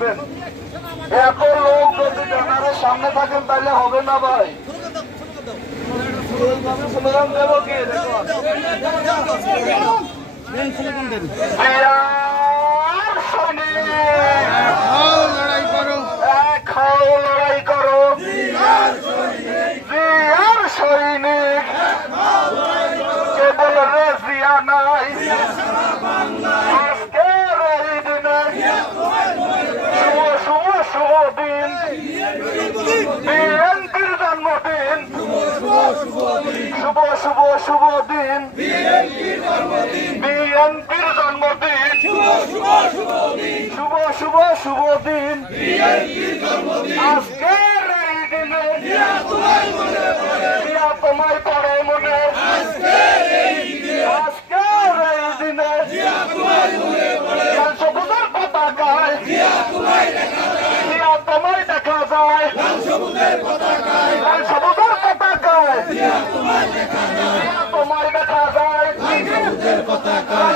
দেখবেন। এত লোক যদি ব্যানারের সামনে থাকেন, তাহলে হবে না ভাই। লড়াই সৈনিক। কেবল রেজিয়া নাই আজকের এই দিনে শুভ শুভ শুভ দিন বিএনপির জন্মদিন। শুভ শুভ শুভ দিন। বিএনপির জন্মদিন। শুভ শুভ শুভ দিন। আজকের এই দিনে তোমায় পড়ে মনে। আজকের এই দিনে লাল সবুজের সবুজের পতাকায়। লাল সবুজের পতাকায়। তোমার দেখা যায়। তোমার দেখা যায়। সবুজের পতাকায়।